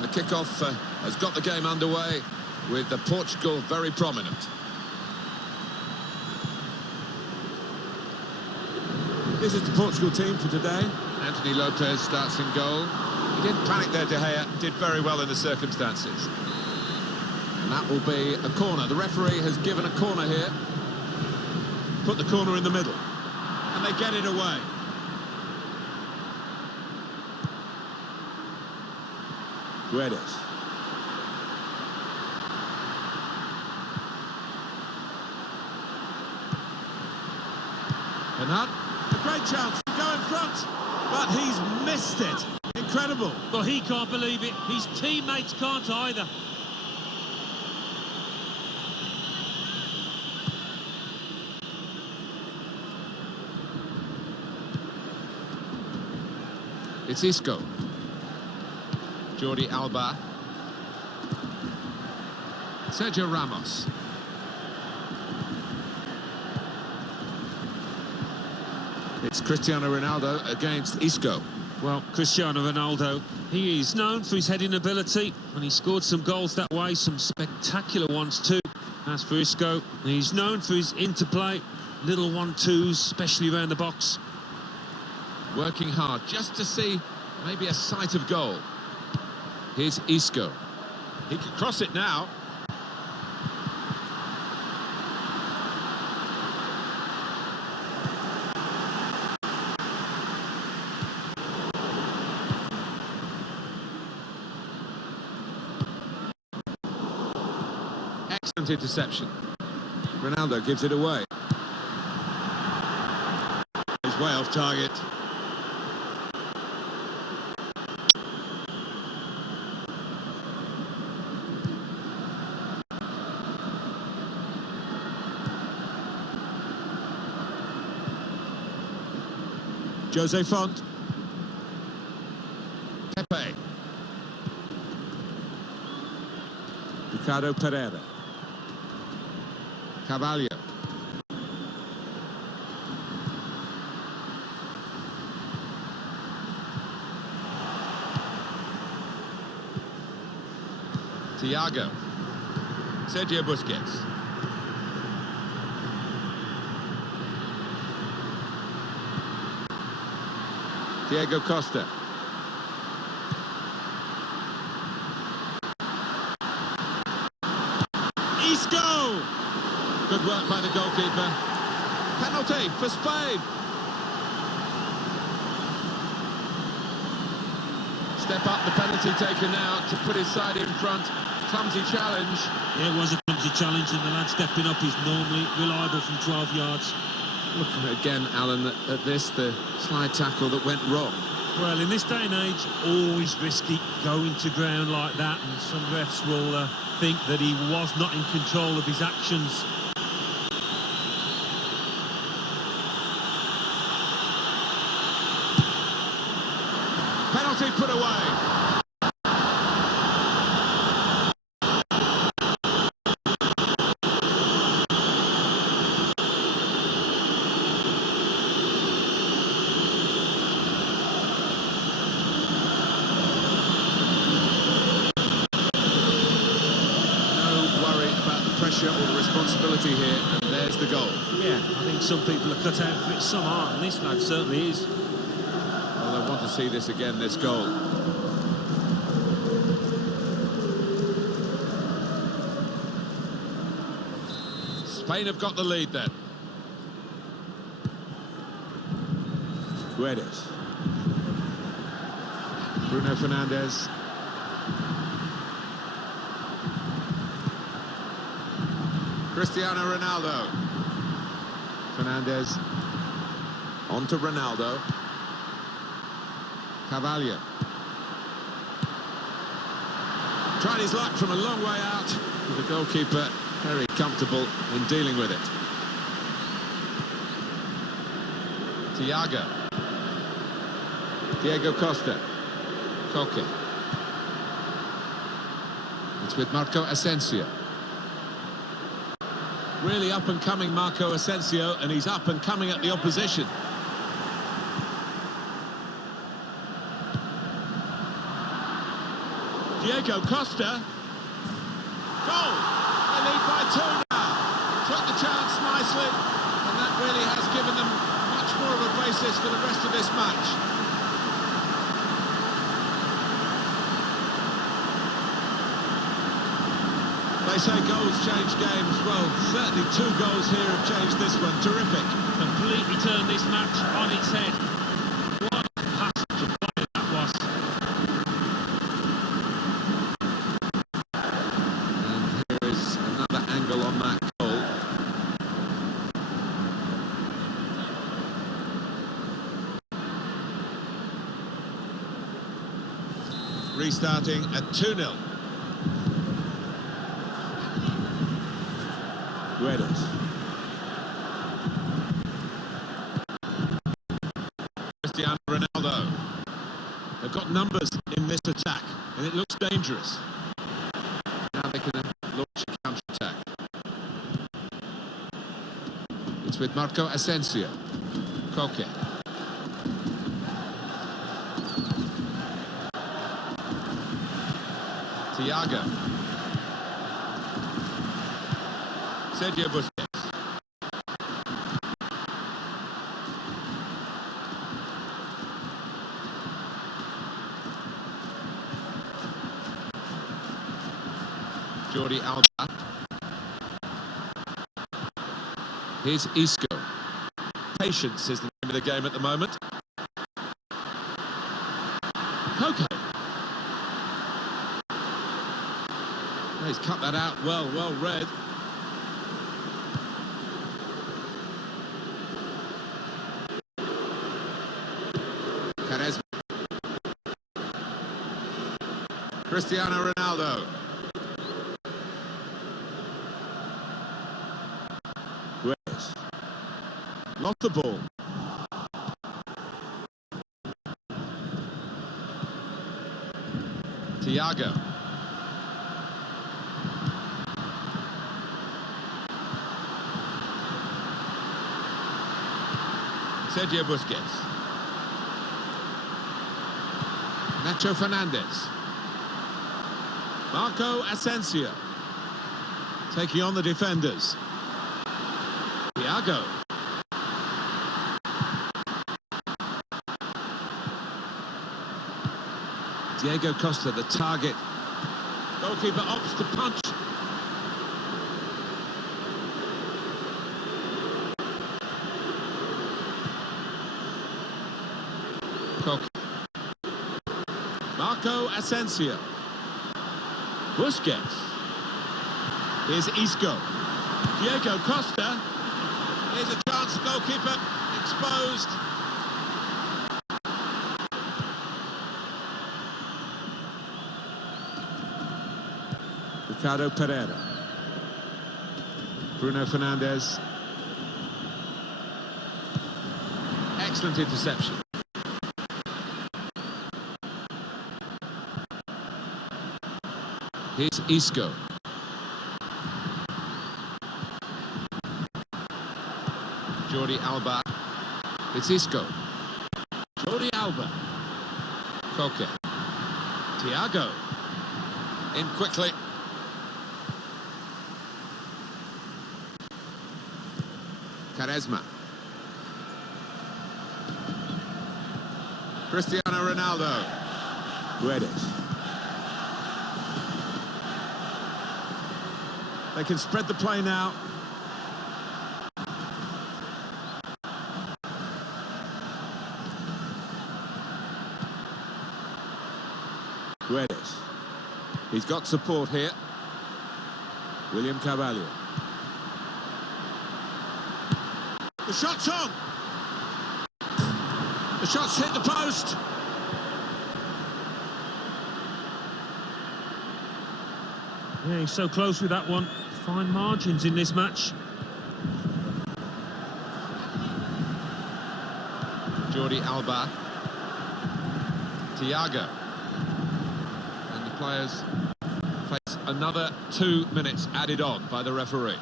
And the kickoff has got the game underway with the Portugal very prominent. This is the Portugal team for today. Anthony Lopez starts in goal. He didn't panic there, De Gea, did very well in the circumstances. And that will be a corner. The referee has given a corner here. Put the corner in the middle. And they get it away. Guedes. Bernard. A great chance to go in front, but he's missed it. Incredible. Well, he can't believe it. His teammates can't either. It's Isco. Jordi Alba. Sergio Ramos. It's Cristiano Ronaldo against Isco. Well, Cristiano Ronaldo, he is known for his heading ability, and he scored some goals that way, some spectacular ones too. As for Isco, he's known for his interplay, little 1-2s, especially around the box. Working hard just to see maybe a sight of goal. Here's Isco. He can cross it now. Excellent interception. Ronaldo gives it away. He's way off target. Jose Font. Pepe. Ricardo Pereira. Carvalho. Thiago. Sergio Busquets. Diego Costa. Isco! Good work by the goalkeeper. Penalty for Spain. Step up, the penalty taken now to put his side in front. Clumsy challenge. Yeah, it was a clumsy challenge, and the lad stepping up is normally reliable from 12 yards. Looking again, Alan, at this, the slide tackle that went wrong. Well, in this day and age, always risky going to ground like that, and some refs will think that he was not in control of his actions. Penalty put away. Or the responsibility here, and there's the goal. Yeah, I think some people are cut out for it, some aren't, and this lad certainly is. Well, I want to see this again, this goal. Spain have got the lead then. Guedes. Bruno Fernandes. Cristiano Ronaldo. Fernandes. On to Ronaldo. Carvalho. Tried his luck from a long way out. The goalkeeper very comfortable in dealing with it. Thiago. Diego Costa. Koke. It's with Marco Asensio. Really up-and-coming Marco Asensio, and he's up-and-coming at the opposition. Diego Costa. Goal! They lead by 2 now. Took the chance nicely, and that really has given them much more of a basis for the rest of this match. They say goals change games. Well, certainly 2 goals here have changed this one. Terrific. Completely turned this match on its head. What a passage of play that was. And here is another angle on that goal. Restarting at 2-0. Guedes. Cristiano Ronaldo. They've got numbers in this attack, and it looks dangerous. Now they can launch a counter-attack. It's with Marco Asensio. Koke. Thiago. Sergio Busquets. Jordi Alba. Here's Isco. Patience is the name of the game at the moment. Koke. He's cut that out well read. Quaresma. Cristiano Ronaldo. Guedes. Lost the ball. Thiago. Sergio Busquets. Nacho Fernandez. Marco Asensio. Taking on the defenders. Thiago. Diego Costa, the target. Goalkeeper opts to punch. Koke. Marco Asensio. Busquets. Here's Isco. Diego Costa. Here's a chance, goalkeeper exposed. Ricardo Pereira. Bruno Fernandes. Excellent interception. Here's Isco. Jordi Alba. It's Isco. Jordi Alba. Koke. Thiago. In quickly. Quaresma. Cristiano Ronaldo. Guedes. They can spread the play now. Guedes. He's got support here. William Carvalho. The shot's on. The shot's hit the post. Yeah, he's so close with that one. Fine margins in this match. Jordi Alba. Thiago. And the players face another 2 minutes added on by the referee.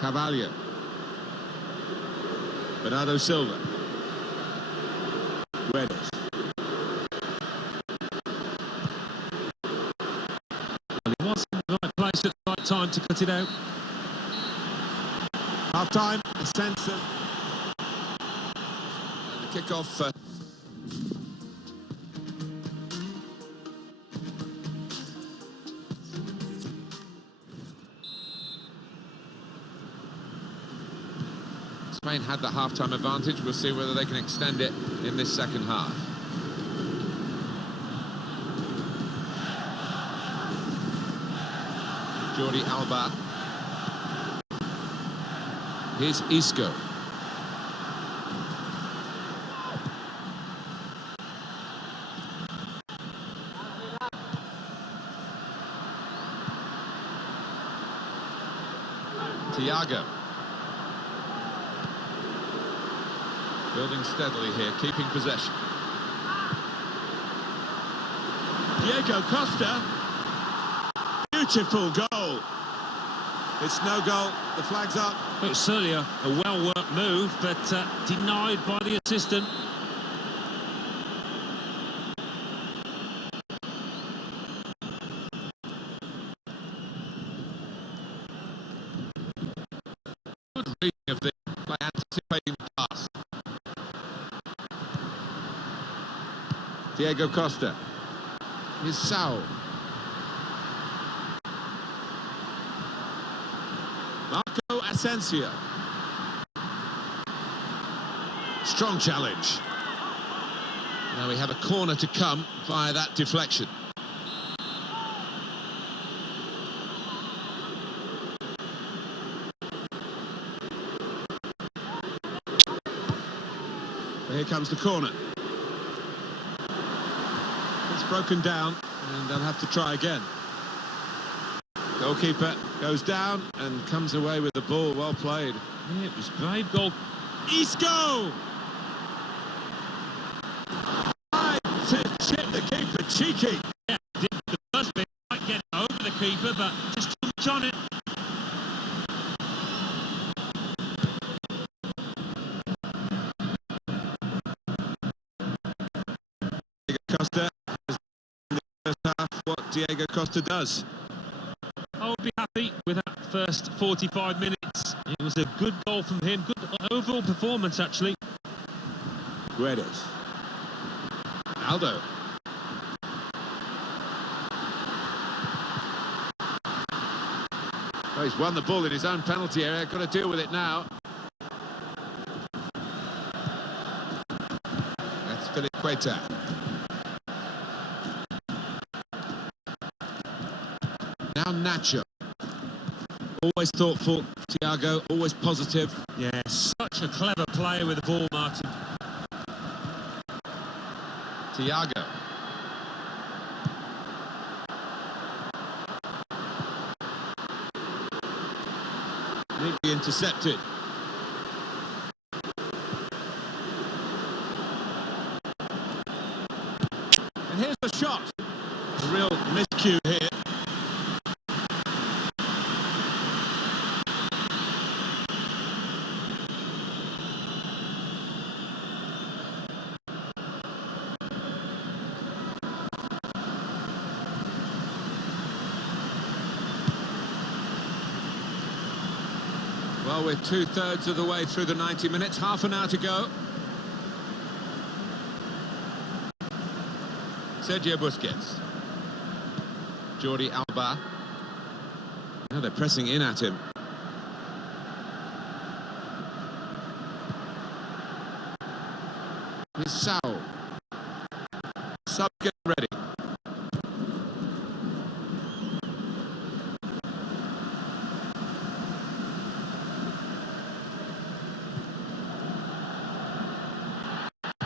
Carvalho. Bernardo Silva. Guedes. Well, he was in the right place at the right time to cut it out. Half-time, the sense of... And the kick-off... Spain had the half-time advantage. We'll see whether they can extend it in this second half. Jordi Alba. Here's Isco. Thiago. Building steadily here, keeping possession. Diego Costa. Beautiful goal. It's no goal, the flag's up. It was certainly a well-worked move, but denied by the assistant. Good reading of the play, anticipating the pass. Diego Costa. Here's Saul. Marco Asensio. Strong challenge. Now we have a corner to come via that deflection. Here comes the corner. It's broken down and they'll have to try again. Goalkeeper goes down and comes away with the ball. Well played. Yeah, it was brave goal. Isco! Tried to chip the keeper, cheeky. Yeah, did the first bit, might get over the keeper, but just too much on it. Diego Costa has in the first half what Diego Costa does. I would be happy with that first 45 minutes. It was a good goal from him, good overall performance actually. Guedes. Aldo. Oh, he's won the ball in his own penalty area. Got to deal with it now. That's Filiqueta. Now Nacho. Always thoughtful, Thiago, always positive. Yeah, such a clever player with the ball, Martin. Thiago. Neatly intercepted. And here's the shot. A real miscue here. Well, we're two-thirds of the way through the 90 minutes, half an hour to go. Sergio Busquets. Jordi Alba. Now they're pressing in at him. Here's Saul. Sub getting ready.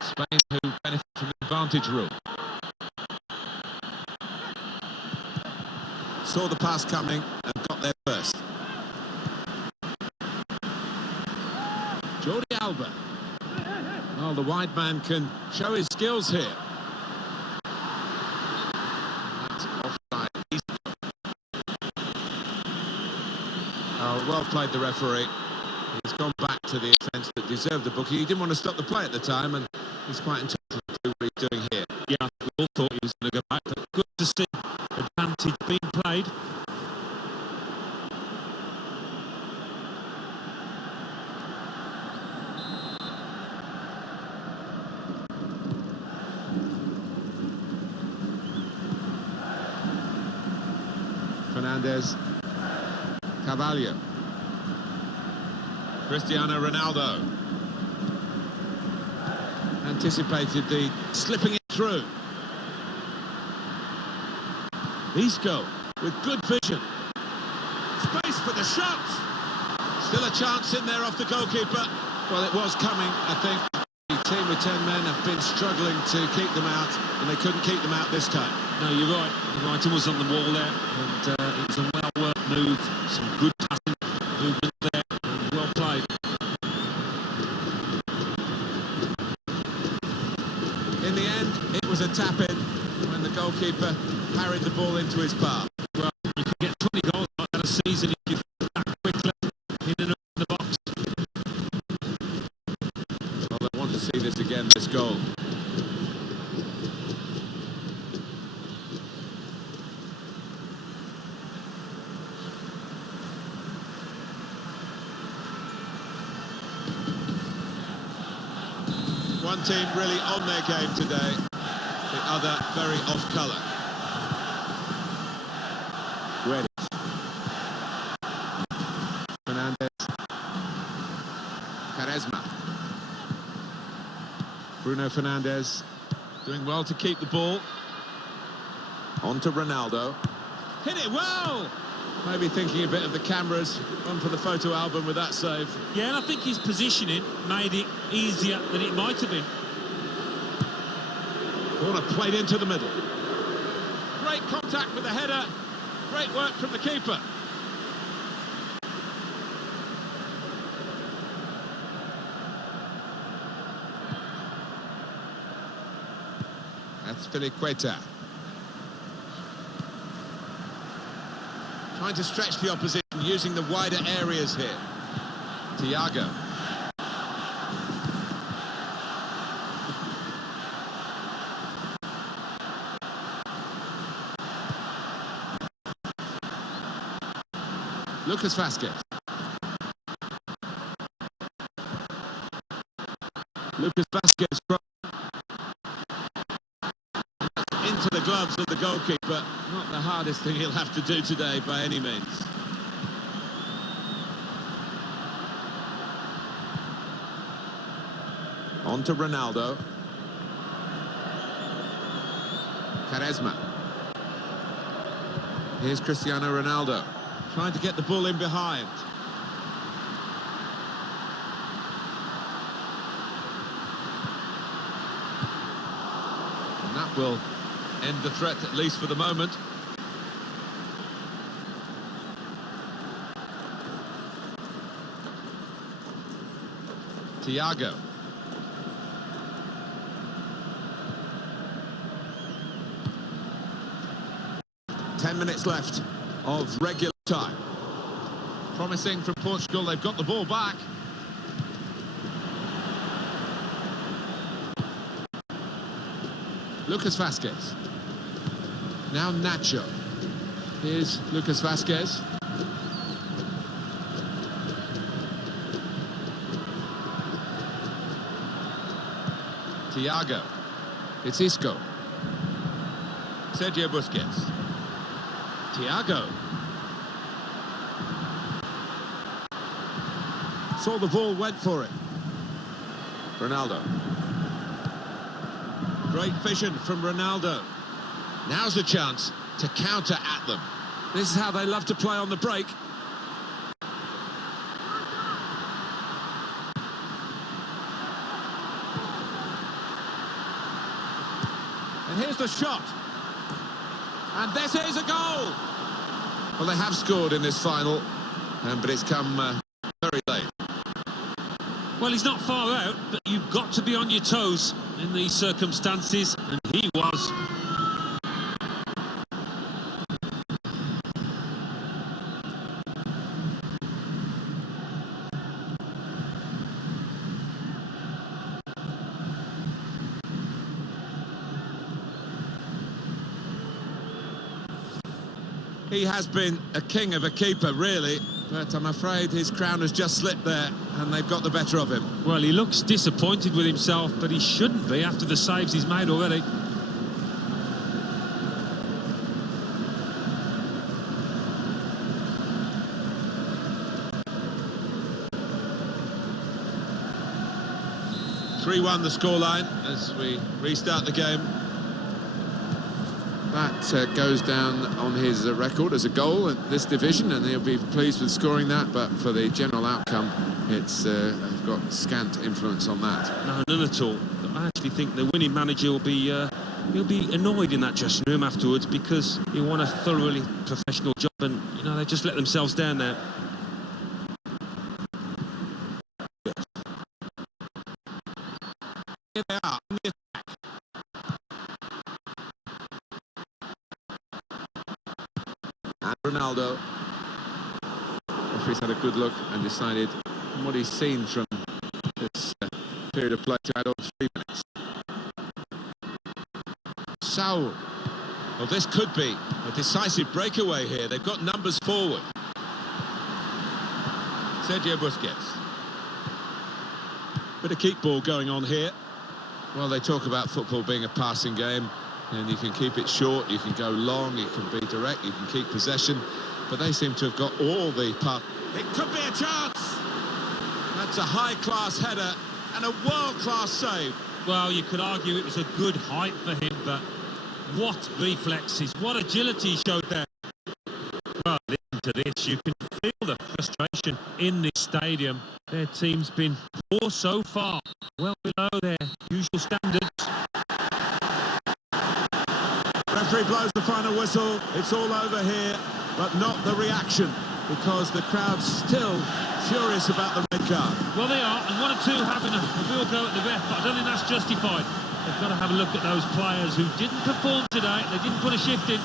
Spain who benefit from the advantage rule. Saw the pass coming and got there first. Jordi Alba. Well, the wide man can show his skills here. That's offside. Oh, well played, the referee. He's gone back to the offence that deserved the booking. He didn't want to stop the play at the time, and he's quite entitled. do what he's doing here. Yeah, we all thought he was going to go back, but good to see advantage being played. Fernandes, Carvalho, Cristiano Ronaldo anticipated the slipping it through. Isco with good vision, space for the shot. Still a chance in there off the goalkeeper. Well, it was coming, I think. The team with 10 men have been struggling to keep them out, and they couldn't keep them out this time. No, you're right. The writing was on the wall there, and it was a well-worked move. Some good passing movement there, and well played. In the end, it was a tap-in when the goalkeeper parried the ball into his path. Well, you can get 20 goals like that a season if you that quickly in and around the box. Well, I want to see this again, this goal. One team really on their game today, the other very off colour. Guedes. Fernandes. Quaresma. Bruno Fernandes doing well to keep the ball. On to Ronaldo. Hit it well! Maybe thinking a bit of the cameras, on for the photo album with that save. Yeah, and I think his positioning made it easier than it might have been. Corner played into the middle. Great contact with the header. Great work from the keeper. That's Filiqueta. Trying to stretch the opposition, using the wider areas here. Thiago. Lucas Vázquez. Lucas Vázquez into the gloves of the goalkeeper. Not the hardest thing he'll have to do today by any means. On to Ronaldo. Quaresma. Here's Cristiano Ronaldo. Trying to get the ball in behind. And that will end the threat, at least for the moment. Thiago. Ten minutes left of regular time. Promising from Portugal, they've got the ball back. Lucas Vázquez. Now Nacho. Here's Lucas Vázquez. Thiago. It's Isco. Sergio Busquets. Thiago. Saw the ball, went for it. Ronaldo. Great vision from Ronaldo. Now's the chance to counter at them. This is how they love to play on the break. And here's the shot. And this is a goal. Well, they have scored in this final, but it's come very late. Well, he's not far out, but you've got to be on your toes in these circumstances, and he was. He has been a king of a keeper, really, but I'm afraid his crown has just slipped there, and they've got the better of him. Well, he looks disappointed with himself, but he shouldn't be after the saves he's made already. (3-1) the scoreline as we restart the game. That goes down on his record as a goal in this division, and he'll be pleased with scoring that, but for the general outcome, it's got scant influence on that. No, none at all. I actually think the winning manager will be he'll be annoyed in that dressing room afterwards, because he won a thoroughly professional job, and you know, they just let themselves down there. Here they are. And Ronaldo. Referee's had a good look and decided from what he's seen from this period of play to add on 3 minutes. Saul. Well, this could be a decisive breakaway here. They've got numbers forward. Sergio Busquets. Bit of keep ball going on here. Well, they talk about football being a passing game, and you can keep it short, you can go long, you can be direct, you can keep possession, but they seem to have got all the part. It could be a chance. That's a high-class header and a world-class save. Well, you could argue it was a good height for him, but what reflexes, what agility he showed there. Well, listen to this, you can feel the frustration in this stadium. Their team's been poor so far, well below their usual standards. Referee blows the final whistle. It's all over here, but not the reaction, because the crowd's still furious about the red card. Well, they are, and 1 or 2 having a real go at the ref, but I don't think that's justified. They've got to have a look at those players who didn't perform today. They didn't put a shift in.